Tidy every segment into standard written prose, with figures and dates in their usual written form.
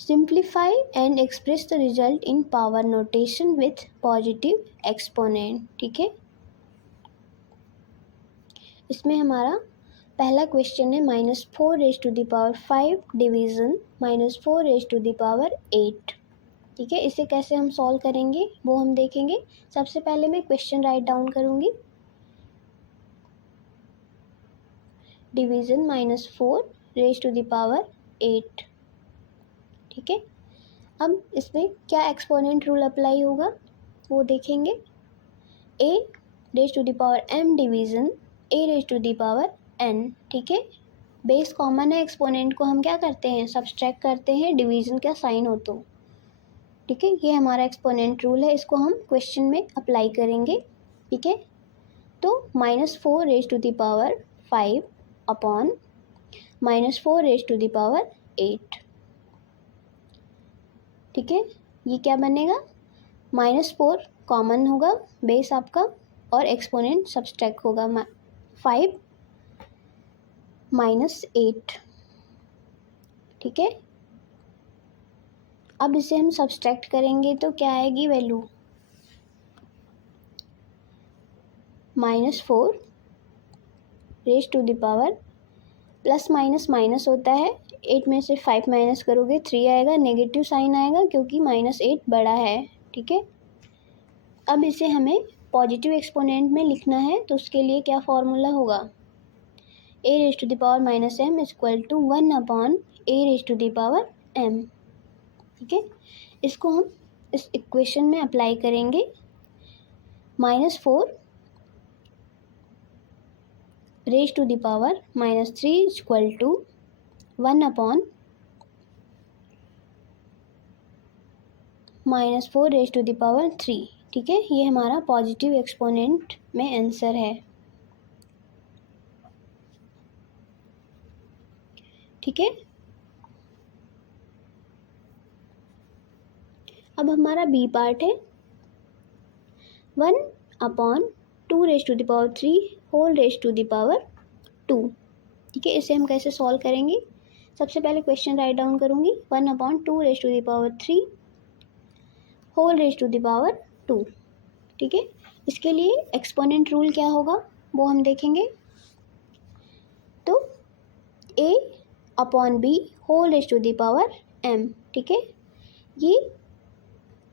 Simplify and express the result in power notation with positive exponent. ठीक है, इसमें हमारा पहला क्वेश्चन है -4⁵ डिवीज़न -4⁸ ठीक है, इसे कैसे हम सॉल्व करेंगे वो हम देखेंगे। सबसे पहले मैं क्वेश्चन राइट डाउन करूँगी। डिवीज़न -4⁵ ठीक है, अब इसमें क्या एक्सपोनेंट रूल अप्लाई होगा वो देखेंगे। a⁴m division a⁴n। ठीक है, बेस कॉमन है, एक्सपोनेंट को हम क्या करते हैं, सब्सट्रैक्ट करते हैं डिवीज़न का साइन हो तो। ठीक है, ये हमारा एक्सपोनेंट रूल है, इसको हम क्वेश्चन में अप्लाई करेंगे। ठीक है, तो -4⁵ अपॉन -4⁸ ठीक है, ये क्या बनेगा, -4 कॉमन होगा बेस आपका और एक्सपोनेंट सब्सट्रैक्ट होगा 5 -8। ठीक है, अब इसे हम सब्सट्रैक्ट करेंगे तो क्या आएगी वैल्यू, -4 प्लस माइनस माइनस होता है, 8 में से 5 माइनस करोगे 3 आएगा, नेगेटिव साइन आएगा क्योंकि -8 बड़ा है। ठीक है, अब इसे हमें पॉजिटिव एक्सपोनेंट में लिखना है तो उसके लिए क्या फॉर्मूला होगा, a⁻m = 1/a⁻m। ठीक है, इसको हम इस इक्वेशन में अप्लाई करेंगे। -4⁻³ -3 = 1/-4⁻³ ठीक है, ये हमारा पॉजिटिव एक्सपोनेंट में आंसर है। ठीक है, अब हमारा बी पार्ट है 1/2⁵2 ठीक है, इसे हम कैसे सॉल्व करेंगे। सबसे पहले क्वेश्चन राइट डाउन करूँगी 1/2⁵3 ठीक है, इसके लिए एक्सपोनेंट रूल क्या होगा वो हम देखेंगे। तो a/b⁴m ठीक है, ये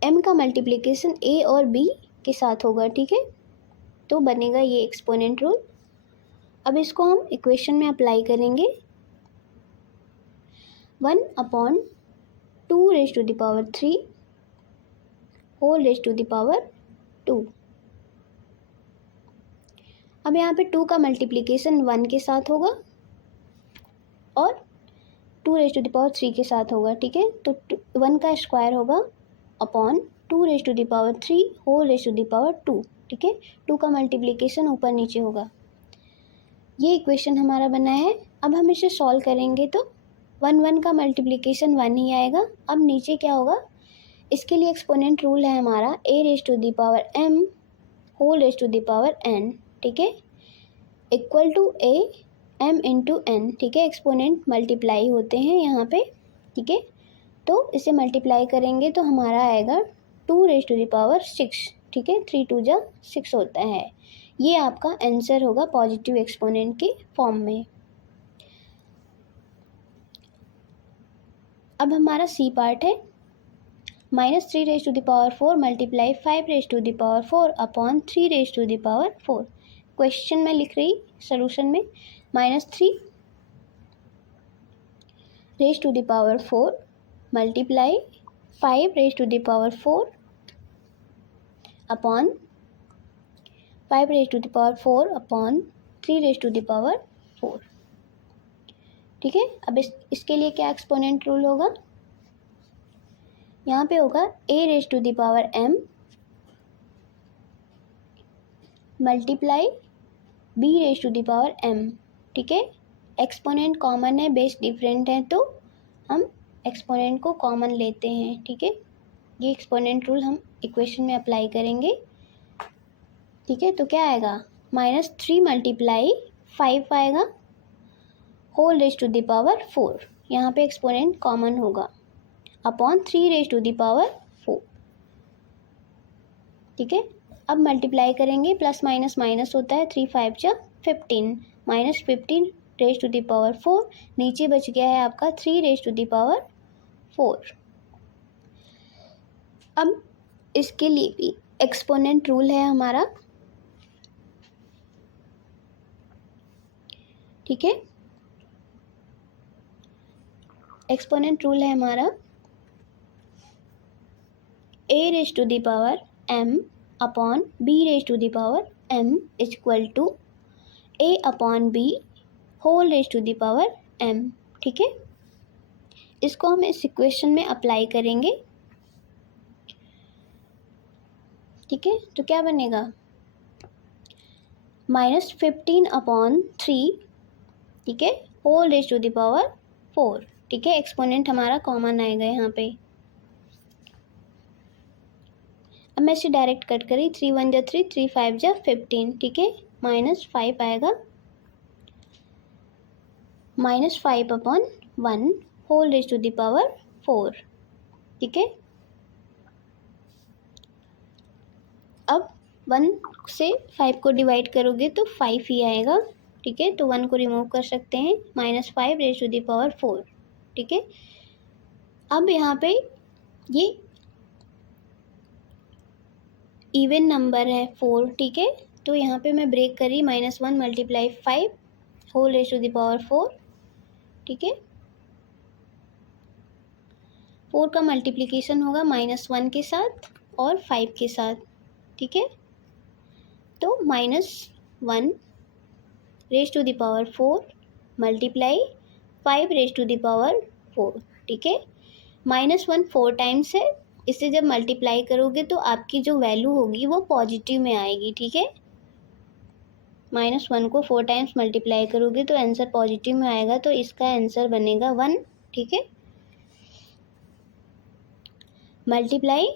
m का मल्टीप्लिकेशन a और b के साथ होगा। ठीक है, तो बनेगा ये एक्सपोनेंट रूल। अब इसको हम इक्वेशन में अप्लाई करेंगे। 1/2⁵3 अब यहाँ पे 2 का मल्टीप्लिकेशन 1 के साथ होगा और 2⁵3 के साथ होगा। ठीक है, तो 1 का स्क्वायर होगा अपॉन 2⁵3 ठीक है, 2 का मल्टीप्लिकेशन ऊपर नीचे होगा। ये इक्वेशन हमारा बना है। अब हम इसे सॉल्व करेंगे तो 1 का मल्टीप्लिकेशन 1 ही आएगा। अब नीचे क्या होगा, इसके लिए एक्सपोनेंट रूल है हमारा a⁻m⁴n ठीक है, equal to a m × n। ठीक है, एक्सपोनेंट मल्टीप्लाई होते हैं यहाँ पे। ठीक है, तो इसे मल्टीप्लाई करेंगे तो हमारा आएगा 2⁶। ठीक है, 3 2 जा 6 होता है। ये आपका आंसर होगा पॉजिटिव एक्सपोनेंट के फॉर्म में। अब हमारा सी पार्ट है -3⁴ मल्टीप्लाई 5⁴ अपॉन 3⁴। क्वेश्चन में लिख रही सॉल्यूशन में -3⁴ मल्टीप्लाई 5⁴ अपॉन 5⁴ अपॉन 3⁴। ठीक है, अब इसके लिए क्या एक्सपोनेंट रूल होगा, यहाँ पे होगा a⁻m मल्टीप्लाई b⁻m। ठीक है, एक्सपोनेंट कॉमन है, बेस डिफरेंट है तो हम एक्सपोनेंट को कॉमन लेते हैं। ठीक है, ये एक्सपोनेंट रूल हम इक्वेशन में अप्लाई करेंगे। ठीक है, तो क्या आएगा, -3 मल्टीप्लाई 5 आएगा whole raise to the power 4, यहाँ पे एक्सपोनेंट कॉमन होगा। Upon 3 raise to the power 4। ठीक है, अब मल्टीप्लाई करेंगे, प्लस माइनस माइनस होता है, 3 5 जा 15 minus 15 raise to the power 4, नीचे बच गया है आपका 3 रेज टू द पावर 4। अब इसके लिए भी एक्सपोनेंट रूल है हमारा। ठीक है, एक्सपोनेंट रूल है हमारा a raise to the power m upon b raise to the power m is equal to a upon b whole raise to the power m। ठीक है, इसको हम इस इक्वेशन में अप्लाई करेंगे। ठीक है, तो क्या बनेगा, -15 अपॉन 3, ठीक है, whole raise to the power 4। ठीक है, एक्सपोनेंट हमारा कॉमन आएगा यहाँ पे। अब मैं इसे डायरेक्ट कट करी, 3 1 जा 3, 3 5 जा 15। ठीक है, -5 आएगा, -5 upon 1 whole raise to the power 4। ठीक है, अब 1 से 5 को डिवाइड करोगे तो 5 ही आएगा। ठीक है, तो 1 को रिमूव कर सकते हैं, -5 रेज टू द पावर 4। ठीक है, अब यहाँ पे ये इवन नंबर है 4। ठीक है, तो यहाँ पे मैं ब्रेक करी, -1 multiply 5 whole raise to the power 4। ठीक है, 4 का मल्टीप्लिकेशन होगा -1 के साथ और 5 के साथ। ठीक है, तो -1 raise to the power 4 multiply 5 raise to the power 4। ठीक है, -1 4 टाइम्स है, इसे जब मल्टीप्लाई करोगे तो आपकी जो वैल्यू होगी वो पॉजिटिव में आएगी। ठीक है, -1 को 4 टाइम्स मल्टीप्लाई करोगे तो आंसर पॉजिटिव में आएगा, तो इसका आंसर बनेगा 1। ठीक है, multiply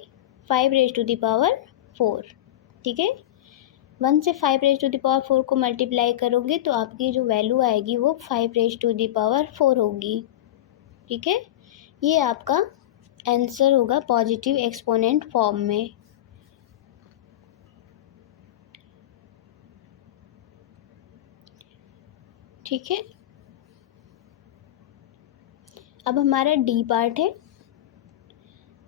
5 raise to the power 4। ठीक है, 1 से 5 रेज टू द पावर 4 को मल्टीप्लाई करोगे तो आपकी जो वैल्यू आएगी वो 5 रेज टू द पावर 4 होगी। ठीक है, ये आपका आंसर होगा पॉजिटिव एक्सपोनेंट फॉर्म में। ठीक है, अब हमारा डी पार्ट है,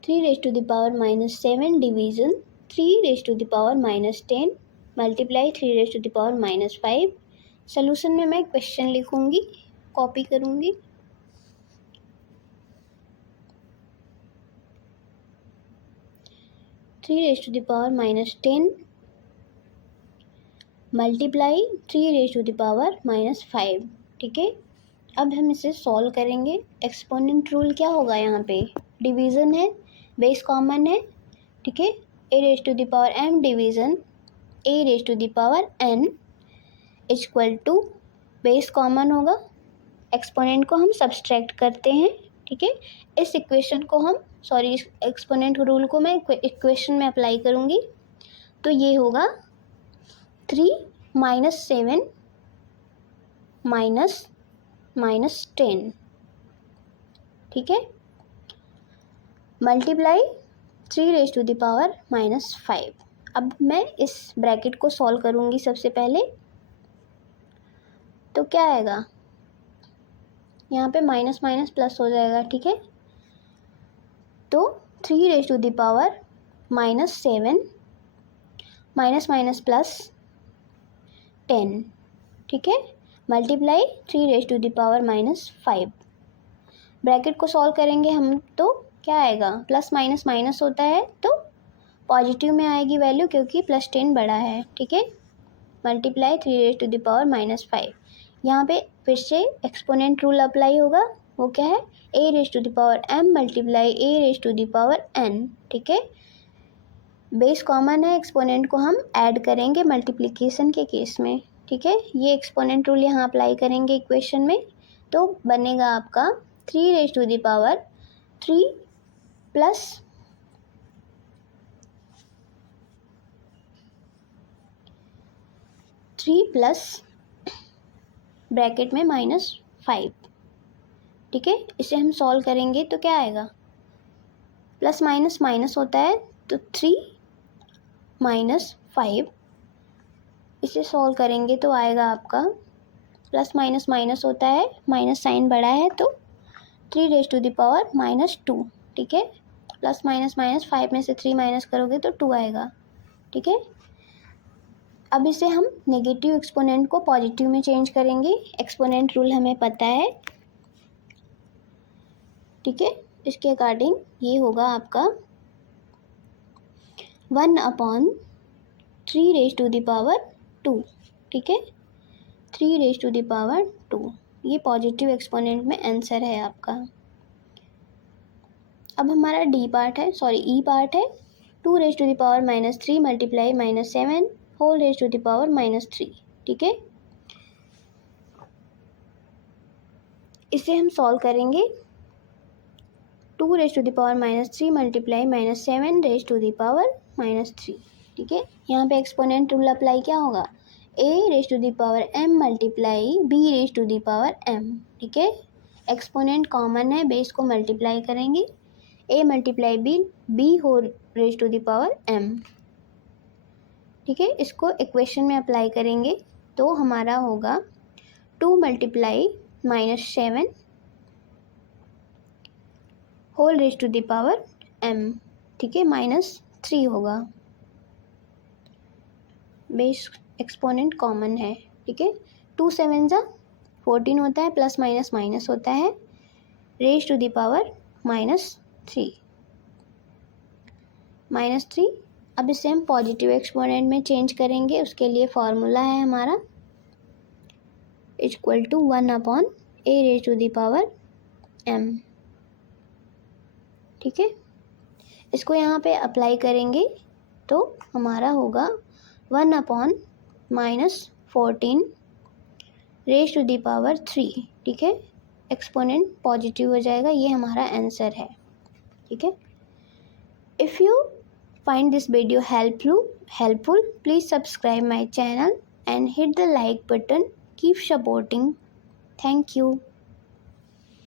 3 raise to the power -7 division 3 raise to the power -10 multiply 3 raise to the power -5। Solution में मैं क्वेश्चन लिखूंगी, कॉपी करूंगी। Three raise to the power -10 multiply 3 raise to the power -5। ठीक है, अब हम इसे सॉल्व करेंगे। एक्सपोनेंट रूल क्या होगा, यहाँ पे डिवीज़न है, बेस कॉमन है। ठीक है, a raise to the power m division a raise to the power n equal to base common होगा, एक्सपोनेंट को हम सब्सट्रैक्ट करते हैं। ठीक है, इस इक्वेशन को हम इस एक्सपोनेंट रूल को मैं इक्वेशन में अप्लाई करूँगी, तो ये होगा 3 -7 -10। ठीक है, multiply 3 raise to the power -5। अब मैं इस ब्रैकेट को सॉल्व करूँगी सबसे पहले, तो क्या आएगा, यहाँ पे माइनस माइनस प्लस हो जाएगा। ठीक है, तो 3 raise to the power -7 minus minus plus 10। ठीक है, multiply 3 raise to the power -5। Bracket को सॉल्व करेंगे हम तो क्या आएगा, प्लस माइनस माइनस होता है तो पॉजिटिव में आएगी वैल्यू, क्योंकि +10 बड़ा है। ठीक है, multiply 3 raise to the power -5। यहाँ पे फिर से एक्सपोनेंट रूल अप्लाई होगा, वो क्या है, a raise to the power m multiply a raise to the power n। ठीक है, बेस कॉमन है, एक्सपोनेंट को हम ऐड करेंगे मल्टीप्लिकेशन के केस में। ठीक है, ये एक्सपोनेंट रूल यहाँ अप्लाई करेंगे इक्वेशन में, तो बनेगा आपका 3 raise to the power 3 plus 3 plus bracket में -5। ठीक है, इसे हम सॉल्व करेंगे तो क्या आएगा, प्लस माइनस माइनस होता है तो 3 माइनस 5, इसे सॉल्व करेंगे तो आएगा आपका प्लस माइनस माइनस होता है, माइनस साइन बड़ा है तो 3 raise to the power minus 2, ठीक है। प्लस माइनस माइनस 5 में से 3 माइनस करोगे तो 2 आएगा, ठीक है। अब इसे हम नेगेटिव एक्सपोनेंट को पॉजिटिव में चेंज करेंगे, एक्सपोनेंट रूल हमें पता है, ठीक है। इसके अकॉर्डिंग ये होगा आपका 1/3 रेज टू द पावर 2, ठीक है। 3 रेज टू द पावर 2, ये पॉजिटिव एक्सपोनेंट में आंसर है आपका। अब हमारा डी पार्ट है, सॉरी ई पार्ट है, 2 raise to the power -3 multiply -7 whole raise to the power -3, ठीक है। इसे हम सॉल्व करेंगे, 2 raise to the power -3 multiply -7 raise to the power -3, ठीक है। यहाँ पे एक्सपोनेंट रूल अप्लाई क्या होगा, a raise to the power m multiply b raise to the power m, ठीक है। एक्सपोनेंट कॉमन है, बेस को मल्टीप्लाई करेंगे, a मल्टीप्लाई b हो raise to the power m, ठीक है। इसको इक्वेशन में अप्लाई करेंगे तो हमारा होगा 2 multiply -7 whole raise to the power m, ठीक है, -3 होगा, बेस एक्सपोनेंट कॉमन है, ठीक है। 2 7 जा 14 होता है, प्लस माइनस माइनस होता है, रेज टू द पावर -3, -3। अब इसे हम पॉजिटिव एक्सपोनेंट में चेंज करेंगे, उसके लिए फॉर्मूला है हमारा equal to 1/a raise to the power m, ठीक है। इसको यहाँ पे अप्लाई करेंगे तो हमारा होगा 1/-14 रेज टू द पावर 3, ठीक है। एक्सपोनेंट पॉजिटिव हो जाएगा, ये हमारा आंसर है, ठीक है। If you find this video helpful, please subscribe my channel and hit the like button. Keep supporting. Thank you.